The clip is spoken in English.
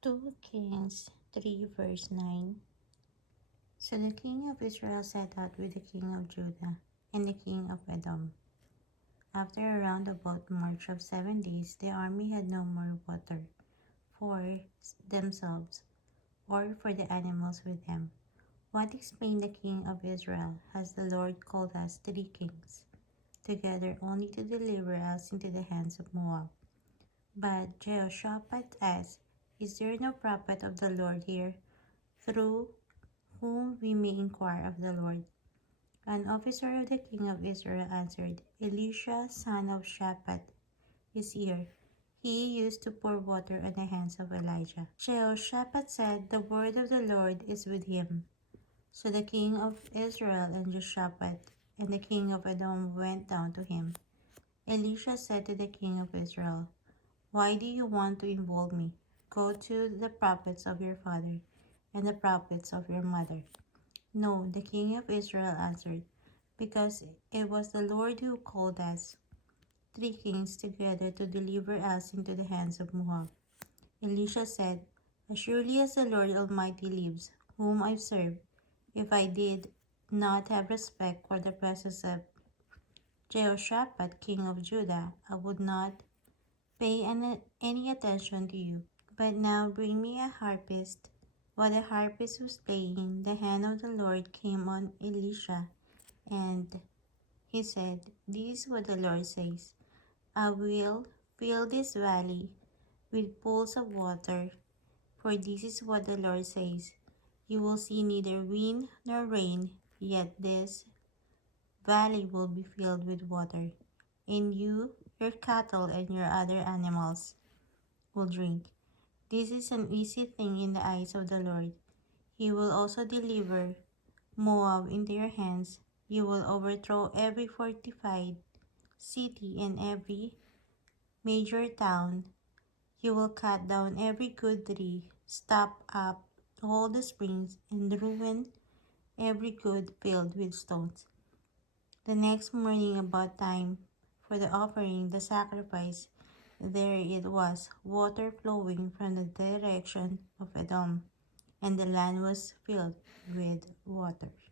2 Kings 3 verse 9. So the king of Israel set out with the king of Judah and the king of Edom. After a roundabout march of 7 days, the army had no more water for themselves or for the animals with them. What explained the king of Israel? Has the Lord called us 3 kings together only to deliver us into the hands of Moab? But Jehoshaphat asked, Is there no prophet of the Lord here, through whom we may inquire of the Lord? An officer of the king of Israel answered, Elisha, son of Shaphat, is here. He used to pour water on the hands of Elijah. Jehoshaphat said, The word of the Lord is with him. So the king of Israel and Jehoshaphat and the king of Edom went down to him. Elisha said to the king of Israel, Why do you want to involve me? Go to the prophets of your father and the prophets of your mother. No, the king of Israel answered, because it was the Lord who called us 3 kings together to deliver us into the hands of Moab. Elisha said, As surely as the Lord Almighty lives, whom I serve, if I did not have respect for the presence of Jehoshaphat, king of Judah, I would not pay any attention to you. But now bring me a harpist. While the harpist was playing, the hand of the Lord came on Elisha, and he said, This is what the Lord says, I will fill this valley with pools of water, for this is what the Lord says, You will see neither wind nor rain, yet this valley will be filled with water, and you, your cattle, and your other animals will drink. This is an easy thing in the eyes of the Lord. He will also deliver Moab into your hands. You will overthrow every fortified city and every major town. You will cut down every good tree, stop up all the springs, and ruin every good field with stones. The next morning, about time for the offering, the sacrifice, there it was, water flowing from the direction of Edom, and the land was filled with water.